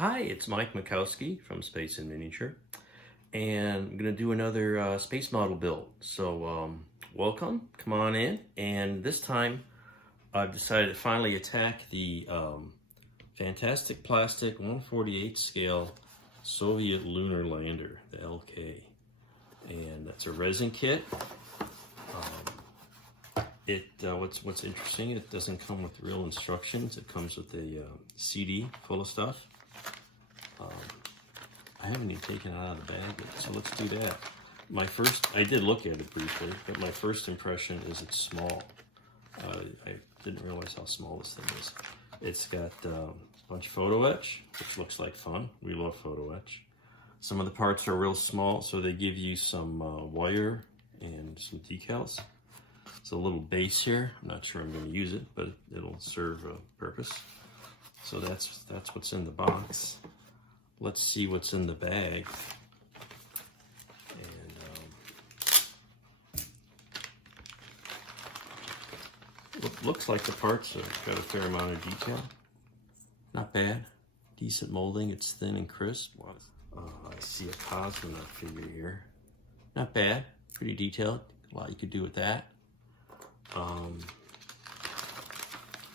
Hi, it's Mike Mikowski from Space in Miniature, and I'm going to do another space model build. So, welcome, come on in. And this time, I've decided to finally attack the fantastic plastic 1/48 scale Soviet Lunar Lander, the LK. And that's a resin kit. What's interesting, it doesn't come with real instructions. It comes with a CD full of stuff. I haven't even taken it out of the bag yet, so let's do that. I did look at it briefly, but my first impression is it's small. I didn't realize how small this thing is. It's got a bunch of photoetch, which looks like fun. We love photoetch. Some of the parts are real small, so they give you some wire and some decals. It's a little base here. I'm not sure I'm going to use it, but it'll serve a purpose. So that's what's in the box. Let's see what's in the bag. And looks like the parts have got a fair amount of detail. Not bad. Decent molding. It's thin and crisp. I see a cosmonaut figure here. Not bad. Pretty detailed. A lot you could do with that.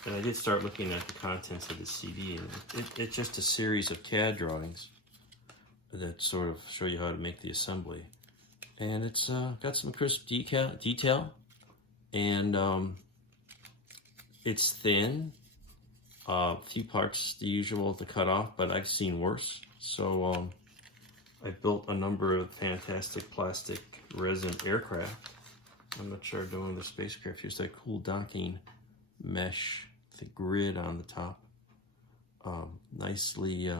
And I did start looking at the contents of the CD, and it's just a series of CAD drawings that sort of show you how to make the assembly. And it's got some crisp detail, and it's thin. A few parts the usual to cut off, but I've seen worse. So I built a number of fantastic plastic resin aircraft. I'm not sure doing the spacecraft. Here's that cool docking mesh, the grid on the top. Nicely,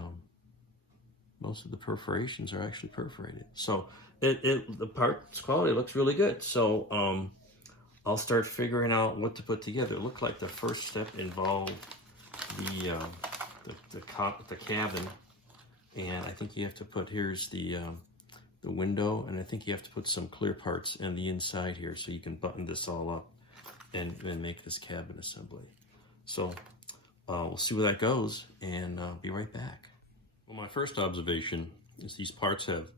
most of the perforations are actually perforated. So the parts quality looks really good. So I'll start figuring out what to put together. It looked like the first step involved the cabin, and I think you have to put, here's the window, and I think you have to put some clear parts in the inside here so you can button this all up and make this cabin assembly. So we'll see where that goes, and be right back. Well, my first observation is these parts have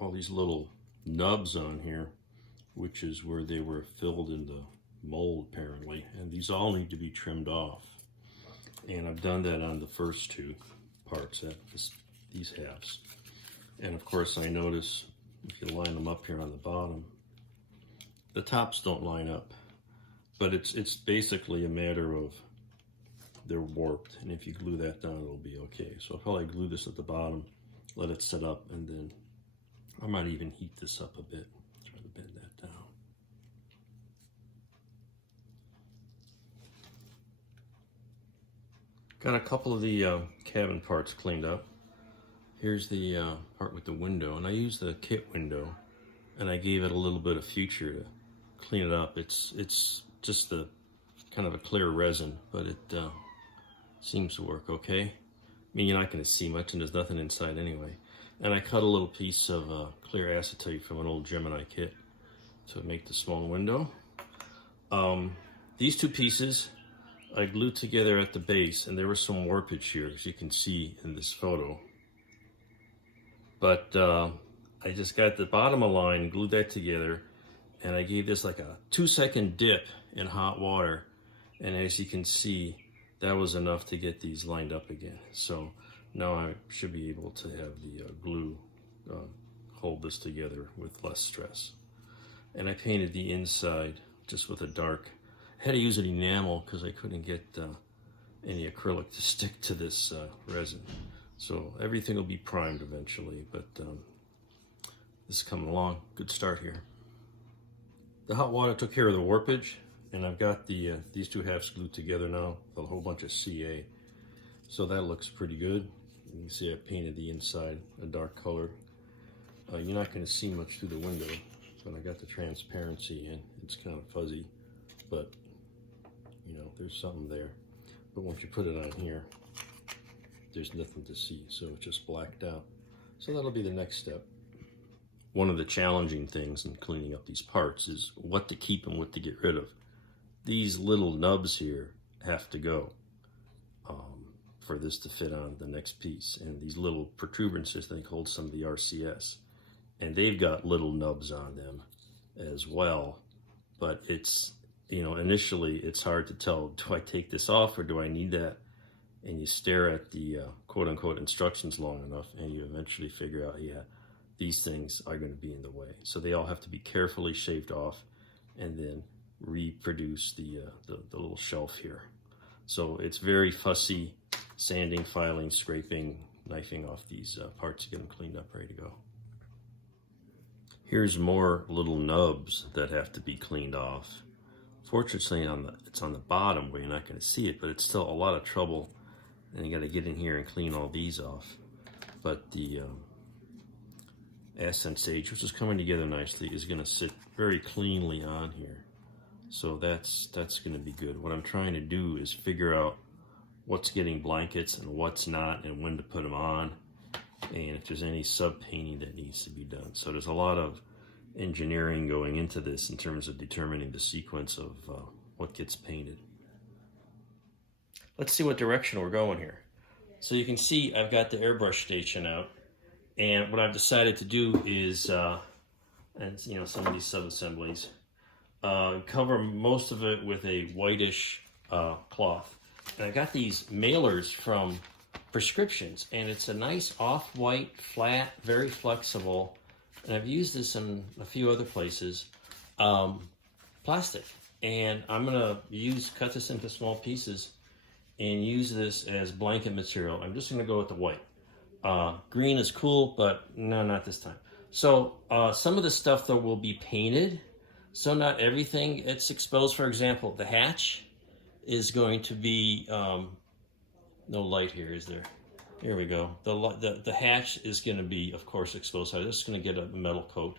all these little nubs on here, which is where they were filled in the mold apparently, and these all need to be trimmed off. And I've done that on the first two parts, these halves. And of course I notice if you line them up here on the bottom, the tops don't line up. But it's basically a matter of they're warped, and if you glue that down, it'll be okay. So I'll probably glue this at the bottom, let it set up, and then I might even heat this up a bit. Try to bend that down. Got a couple of the cabin parts cleaned up. Here's the part with the window, and I used the kit window, and I gave it a little bit of future to clean it up. It's just the kind of a clear resin, but it seems to work okay. I mean, you're not going to see much, and there's nothing inside anyway. And I cut a little piece of clear acetate from an old Gemini kit to make the small window. These two pieces I glued together at the base, and there was some warpage here, as you can see in this photo. But I just got the bottom aligned, glued that together, and I gave this like a 2-second dip in hot water, and as you can see, that was enough to get these lined up again. So now I should be able to have the glue hold this together with less stress. And I painted the inside just with a dark, I had to use an enamel because I couldn't get any acrylic to stick to this resin. So everything will be primed eventually, but this is coming along. Good start here. The hot water took care of the warpage, and I've got these two halves glued together now with a whole bunch of CA. So that looks pretty good. You can see I painted the inside a dark color. You're not going to see much through the window, but I got the transparency in. It's kind of fuzzy, but you know, there's something there. But once you put it on here, there's nothing to see, so it's just blacked out. So that'll be the next step. One of the challenging things in cleaning up these parts is what to keep and what to get rid of. These little nubs here have to go. for this to fit on the next piece. And these little protuberances, I think, hold some of the RCS. And they've got little nubs on them as well. But it's, you know, initially it's hard to tell, do I take this off or do I need that? And you stare at the quote-unquote instructions long enough and you eventually figure out, yeah, these things are going to be in the way. So they all have to be carefully shaved off and then reproduce the little shelf here. So it's very fussy, sanding, filing, scraping, knifing off these parts to get them cleaned up, ready to go. Here's more little nubs that have to be cleaned off. Fortunately, it's on the bottom where you're not going to see it, but it's still a lot of trouble, and you got to get in here and clean all these off. But the ascent stage, which is coming together nicely, is going to sit very cleanly on here. So that's going to be good. What I'm trying to do is figure out what's getting blankets and what's not, and when to put them on, and if there's any sub painting that needs to be done. So there's a lot of engineering going into this in terms of determining the sequence of what gets painted. Let's see what direction we're going here. So you can see I've got the airbrush station out, and what I've decided to do is, and you know, some of these sub-assemblies, cover most of it with a whitish cloth. And I got these mailers from Prescriptions, and it's a nice off-white, flat, very flexible, and I've used this in a few other places, plastic. And I'm gonna cut this into small pieces and use this as blanket material. I'm just gonna go with the white. Green is cool, but no, not this time. So some of the stuff though will be painted, so not everything it's exposed. For example, the hatch is going to be, no light here, is there? Here we go. The hatch is going to be, of course, exposed. So I'm just going to get a metal coat.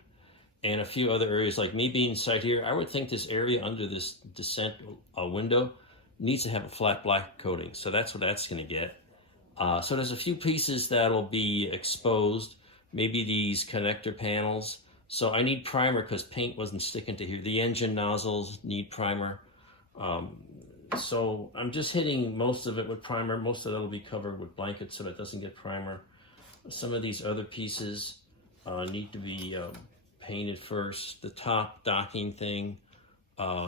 And a few other areas, like maybe inside here, I would think this area under this descent window needs to have a flat black coating. So that's what that's going to get. So there's a few pieces that'll be exposed. Maybe these connector panels. So I need primer because paint wasn't sticking to here. The engine nozzles need primer. So I'm just hitting most of it with primer. Most of that will be covered with blankets so that it doesn't get primer. Some of these other pieces need to be painted first. The top docking thing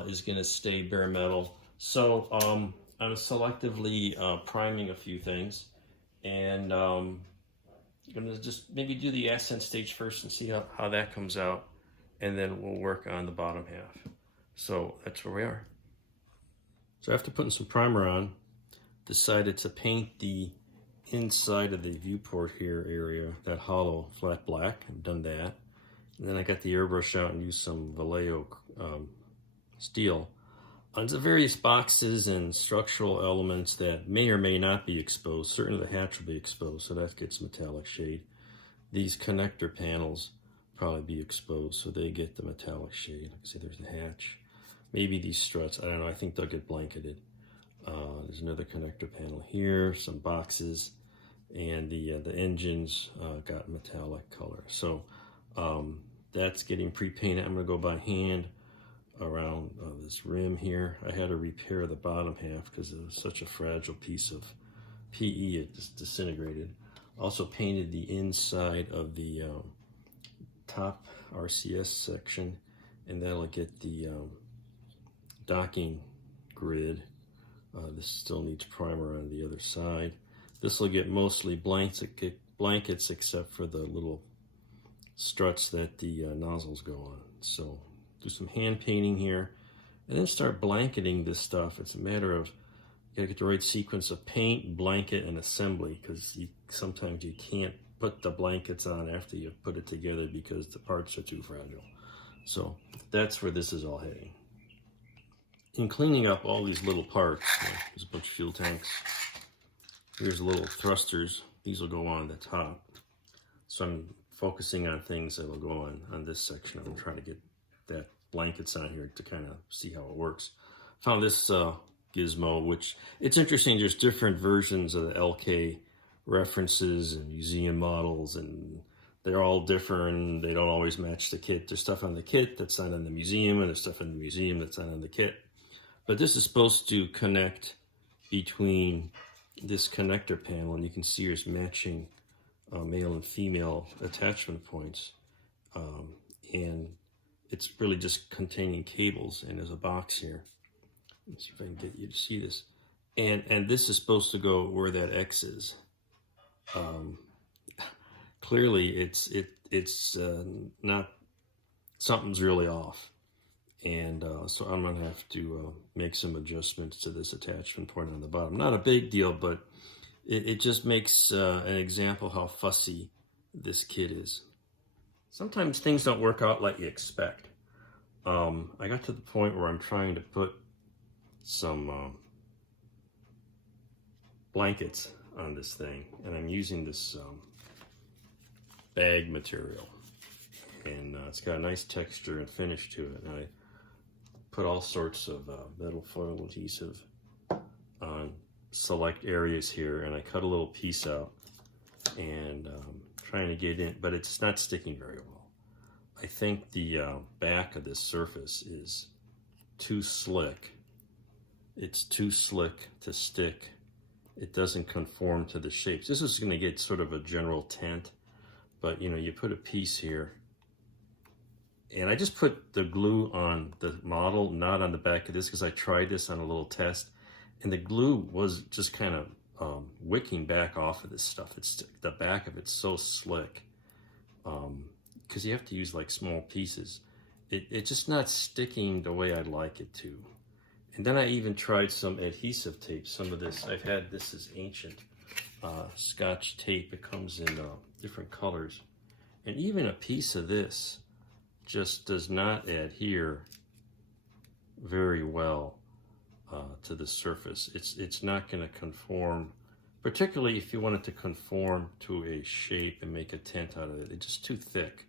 is going to stay bare metal. So I'm selectively priming a few things, and I'm going to just maybe do the ascent stage first and see how that comes out, and then we'll work on the bottom half. So that's where we are. So after putting some primer on, decided to paint the inside of the viewport here area, that hollow flat black. I've done that. And then I got the airbrush out and used some Vallejo steel onto various boxes and structural elements that may or may not be exposed. Certainly the hatch will be exposed, so that gets metallic shade. These connector panels probably be exposed, so they get the metallic shade. Like I see, there's the hatch. Maybe these struts, I don't know, I think they'll get blanketed. There's another connector panel here, some boxes, and the engines got metallic color. So that's getting pre-painted. I'm gonna go by hand around this rim here. I had to repair the bottom half because it was such a fragile piece of PE, it just disintegrated. Also painted the inside of the top RCS section, and that'll get the docking grid. This still needs primer on the other side. This will get mostly blankets except for the little struts that the nozzles go on. So do some hand painting here and then start blanketing this stuff. It's a matter of, you gotta get the right sequence of paint, blanket, and assembly, because sometimes you can't put the blankets on after you put it together because the parts are too fragile. So that's where this is all heading. In cleaning up all these little parts, there's a bunch of fuel tanks. Here's little thrusters. These will go on the top. So I'm focusing on things that will go on this section. I'm trying to get that blankets on here to kind of see how it works. Found this gizmo, which it's interesting. There's different versions of the LK references and museum models, and they're all different. They don't always match the kit. There's stuff on the kit that's not in the museum, and there's stuff in the museum that's not on the kit. But this is supposed to connect between this connector panel, and you can see there's matching male and female attachment points, and it's really just containing cables, and there's a box here. Let's see if I can get you to see this. And this is supposed to go where that X is. Clearly it's not, something's really off. And so I'm gonna have to make some adjustments to this attachment point on the bottom. Not a big deal, but it just makes an example how fussy this kit is. Sometimes things don't work out like you expect. I got to the point where I'm trying to put some blankets on this thing, and I'm using this bag material, and it's got a nice texture and finish to it. And I put all sorts of metal foil adhesive on select areas here, and I cut a little piece out and trying to get in, but it's not sticking very well. I think the back of this surface is too slick. It's too slick to stick. It doesn't conform to the shapes. This is going to get sort of a general tint, but you know, you put a piece here, and I just put the glue on the model, not on the back of this, because I tried this on a little test, and the glue was just kind of wicking back off of this stuff. It's the back of it's so slick, because you have to use like small pieces. It's just not sticking the way I'd like it to. And then I even tried some adhesive tape. Some of this, this is ancient Scotch tape. It comes in different colors. And even a piece of this just does not adhere very well to the surface. It's not going to conform, particularly if you want it to conform to a shape and make a tint out of it. It's just too thick.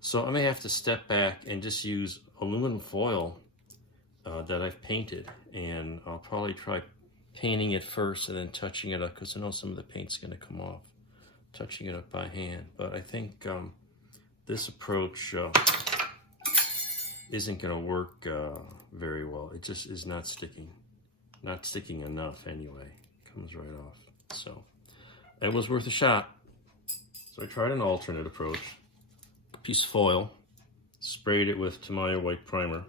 So I may have to step back and just use aluminum foil that I've painted, and I'll probably try painting it first and then touching it up, because I know some of the paint's going to come off touching it up by hand. But I think this approach isn't going to work very well. It just is not sticking enough anyway. It comes right off. So it was worth a shot. So I tried an alternate approach. A piece of foil, sprayed it with Tamiya white primer,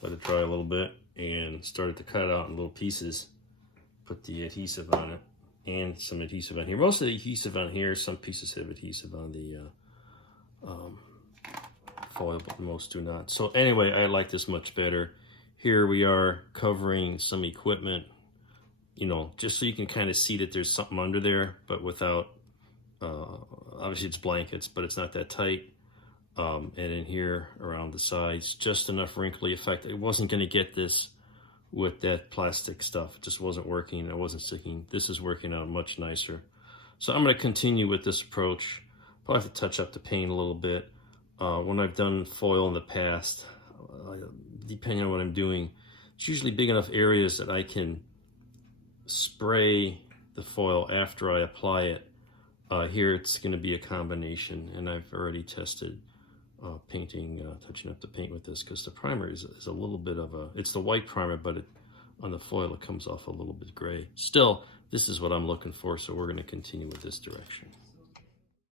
let it dry a little bit, and started to cut it out in little pieces. Put the adhesive on it and some adhesive on here. Most of the adhesive on here, some pieces have adhesive on the foil, but most do not. So anyway, I like this much better. Here we are covering some equipment, you know, just so you can kind of see that there's something under there, but without, obviously it's blankets, but it's not that tight. And in here around the sides, just enough wrinkly effect. I wasn't going to get this with that plastic stuff. It just wasn't working. It wasn't sticking. This is working out much nicer. So I'm going to continue with this approach. Probably have to touch up the paint a little bit. When I've done foil in the past, depending on what I'm doing, it's usually big enough areas that I can spray the foil after I apply it. Here it's going to be a combination, and I've already tested painting, touching up the paint with this, because the primer is a little bit of a, it's the white primer, but on the foil it comes off a little bit gray. Still, this is what I'm looking for, so we're going to continue with this direction.